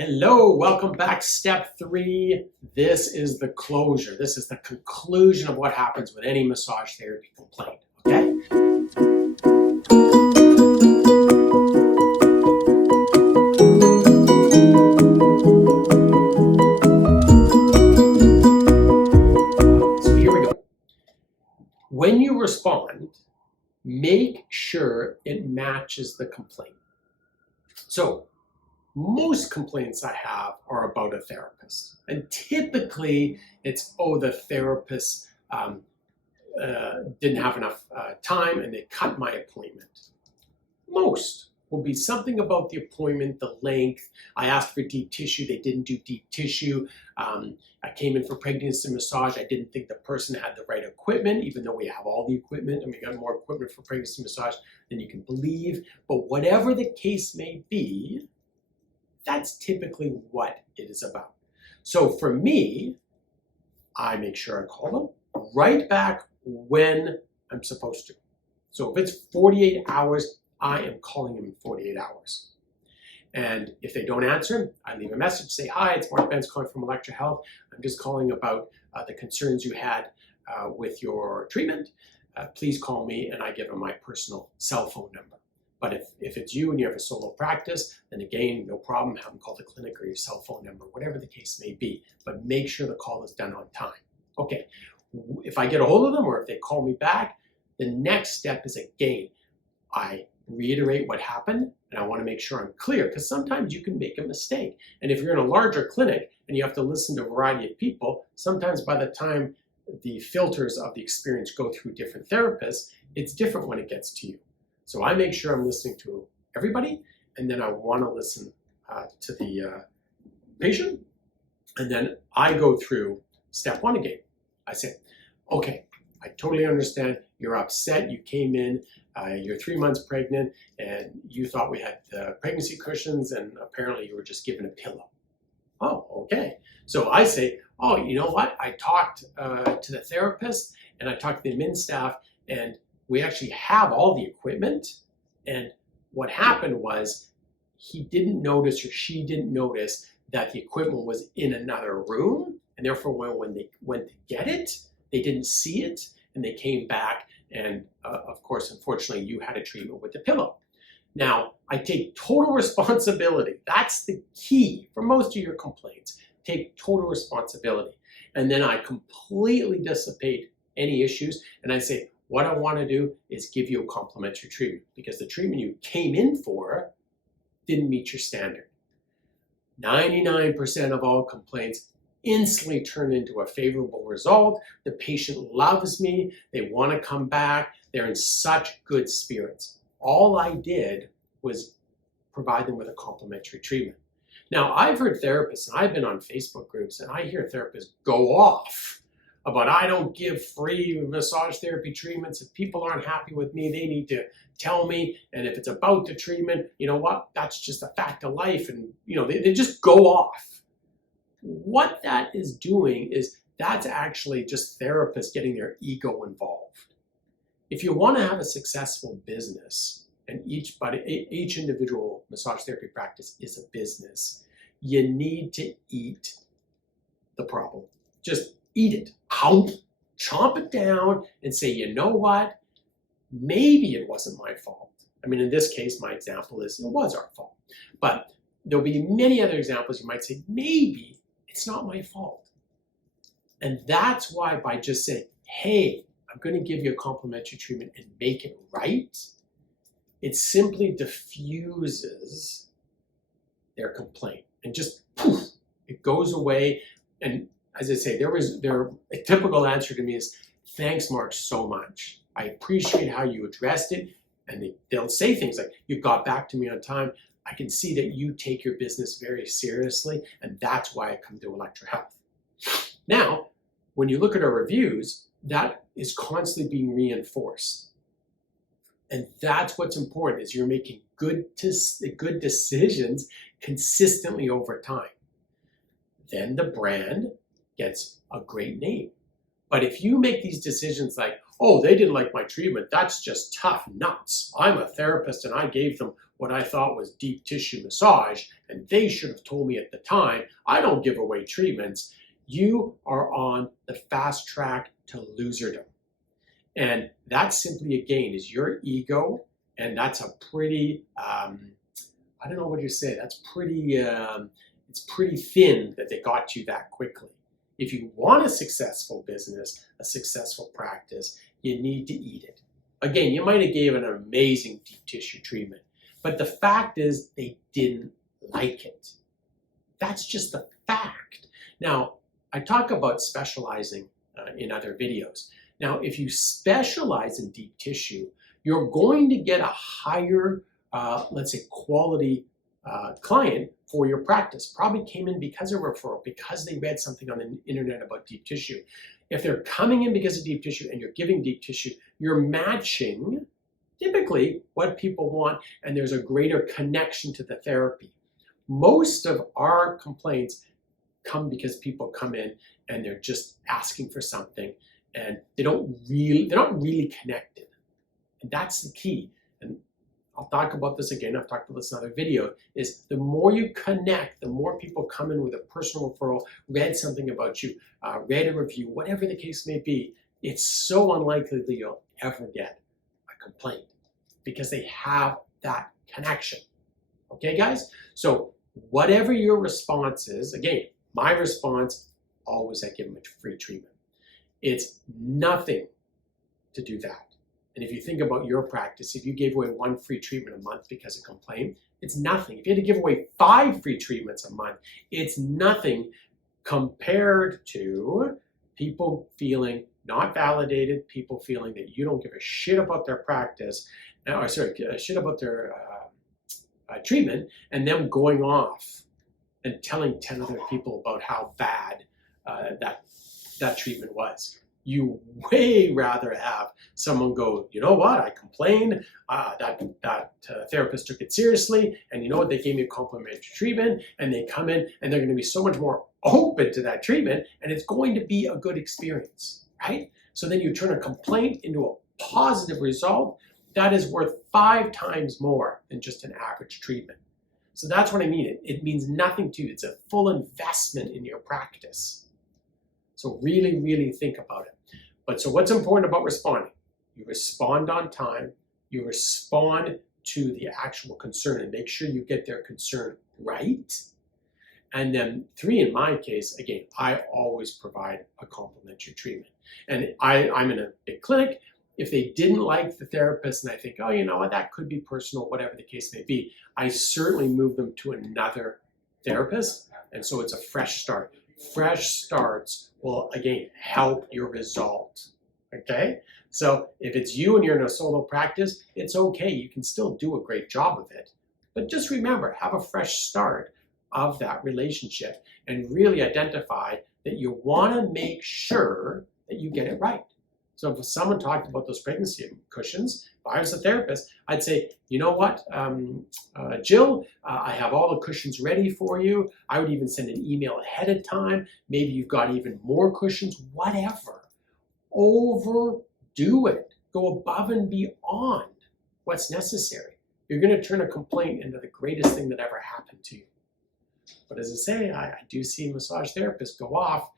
Hello, welcome back. Step 3. This is the closure. This is the conclusion of what happens with any massage therapy complaint, okay? So here we go. When you respond, make sure it matches the complaint. So, most complaints I have are about a therapist. And typically it's, the therapist didn't have enough time and they cut my appointment. Most will be something about the appointment, the length. I asked for deep tissue, they didn't do deep tissue. I came in for pregnancy massage. I didn't think the person had the right equipment, even though we have all the equipment and we got more equipment for pregnancy massage than you can believe. But whatever the case may be, that's typically what it is about. So for me, I make sure I call them right back when I'm supposed to. So if it's 48 hours, I am calling them in 48 hours. And if they don't answer, I leave a message, say, hi, it's Mark Benz calling from Electra Health. I'm just calling about the concerns you had with your treatment. Please call me, and I give them my personal cell phone number. But if it's you and you have a solo practice, then again, no problem, have them call the clinic or your cell phone number, whatever the case may be. But make sure the call is done on time. Okay, if I get a hold of them or if they call me back, the next step is again, I reiterate what happened and I want to make sure I'm clear because sometimes you can make a mistake. And if you're in a larger clinic and you have to listen to a variety of people, sometimes by the time the filters of the experience go through different therapists, it's different when it gets to you. So I make sure I'm listening to everybody, and then I want to listen to the patient, and then I go through step 1 again. I say, okay, I totally understand. You're upset. You came in, you're 3 months pregnant, and you thought we had pregnancy cushions, and apparently you were just given a pillow. Oh, okay. So I say, oh, you know what? I talked to the therapist, and I talked to the admin staff, and we actually have all the equipment, and what happened was he didn't notice or she didn't notice that the equipment was in another room, and therefore when they went to get it, they didn't see it, and they came back, and of course, unfortunately, you had a treatment with the pillow. Now, I take total responsibility. That's the key for most of your complaints. Take total responsibility. And then I completely dissipate any issues, and I say, what I want to do is give you a complimentary treatment because the treatment you came in for didn't meet your standard. 99% of all complaints instantly turn into a favorable result. The patient loves me. They want to come back. They're in such good spirits. All I did was provide them with a complimentary treatment. Now, I've heard therapists, and I've been on Facebook groups, and I hear therapists go off about I don't give free massage therapy treatments. If people aren't happy with me, they need to tell me. And if it's about the treatment, you know what? That's just a fact of life. And, they just go off. What that is doing is that's actually just therapists getting their ego involved. If you want to have a successful business, and each individual massage therapy practice is a business, you need to eat the problem. Just eat it, chomp it down and say, you know what, maybe it wasn't my fault. I mean, in this case, my example is it was our fault. But there'll be many other examples you might say, maybe it's not my fault. And that's why by just saying, hey, I'm going to give you a complimentary treatment and make it right, it simply diffuses their complaint and just poof, it goes away. And as I say, a typical answer to me is, thanks, Mark, so much. I appreciate how you addressed it. And they'll say things like, you got back to me on time. I can see that you take your business very seriously, and that's why I come to Electra Health. Now, when you look at our reviews, that is constantly being reinforced. And that's what's important, is you're making good decisions consistently over time. Then the brand gets a great name. But if you make these decisions like, oh, they didn't like my treatment, that's just tough nuts. I'm a therapist and I gave them what I thought was deep tissue massage, and they should have told me at the time, I don't give away treatments, you are on the fast track to loserdom. And that simply, again, is your ego, and that's a pretty, I don't know what you say, that's pretty, it's pretty thin that they got you that quickly. If you want a successful business, a successful practice, you need to eat it. Again, you might have given an amazing deep tissue treatment, but the fact is they didn't like it. That's just the fact. Now, I talk about specializing in other videos. Now, if you specialize in deep tissue, you're going to get a higher, let's say, quality client for your practice. Probably came in because of referral, because they read something on the internet about deep tissue. If they're coming in because of deep tissue and you're giving deep tissue, you're matching typically what people want, and there's a greater connection to the therapy. Most of our complaints come because people come in and they're just asking for something and they're not really connected. And that's the key. And I'll talk about this again, I've talked about this in another video, is the more you connect, the more people come in with a personal referral, read something about you, read a review, whatever the case may be, it's so unlikely that you'll ever get a complaint because they have that connection. Okay, guys? So whatever your response is, again, my response, always I give them a free treatment. It's nothing to do that. And if you think about your practice, if you gave away 1 free treatment a month because of complaint, it's nothing. If you had to give away 5 free treatments a month, it's nothing compared to people feeling not validated, people feeling that you don't give a shit about their practice, shit about their treatment, and them going off and telling 10 other people about how bad that treatment was. You way rather have someone go, you know what, I complained, that therapist took it seriously, and you know what, they gave me a complimentary treatment, and they come in and they're going to be so much more open to that treatment, and it's going to be a good experience, right? So then you turn a complaint into a positive result that is worth 5 times more than just an average treatment. So that's what I mean. It means nothing to you. It's a full investment in your practice. So really, really think about it. But so what's important about responding? You respond on time, you respond to the actual concern and make sure you get their concern right. And then 3, in my case, again, I always provide a complimentary treatment. And I'm in a big clinic. If they didn't like the therapist and I think, oh, you know what, that could be personal, whatever the case may be, I certainly move them to another therapist. And so it's a fresh start. Fresh starts will, again, help your result, okay? So if it's you and you're in a solo practice, it's okay. You can still do a great job of it. But just remember, have a fresh start of that relationship and really identify that you want to make sure that you get it right. So if someone talked about those pregnancy cushions, if I was a therapist, I'd say, you know what, Jill, I have all the cushions ready for you. I would even send an email ahead of time. Maybe you've got even more cushions, whatever. Overdo it. Go above and beyond what's necessary. You're going to turn a complaint into the greatest thing that ever happened to you. But as I say, I do see massage therapists go off,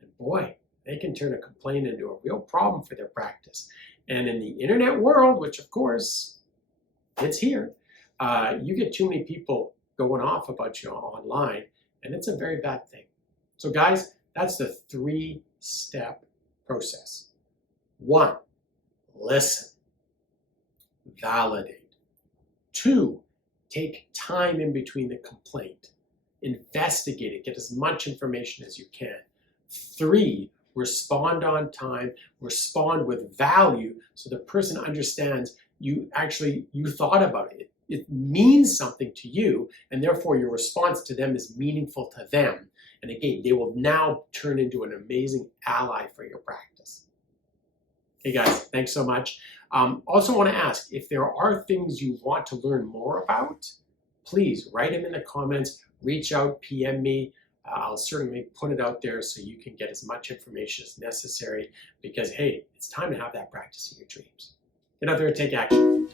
and boy, they can turn a complaint into a real problem for their practice. And in the internet world, which of course, it's here, you get too many people going off about you online, and it's a very bad thing. So guys, that's the 3-step process. 1, listen, validate. 2, take time in between the complaint. Investigate it, get as much information as you can. 3, respond on time, respond with value so the person understands you thought about it. It means something to you, and therefore your response to them is meaningful to them. And again, they will now turn into an amazing ally for your practice. Hey guys, thanks so much. Also want to ask, if there are things you want to learn more about, please write them in the comments, reach out, PM me. I'll certainly put it out there so you can get as much information as necessary because, hey, it's time to have that practice in your dreams. Get out there and take action.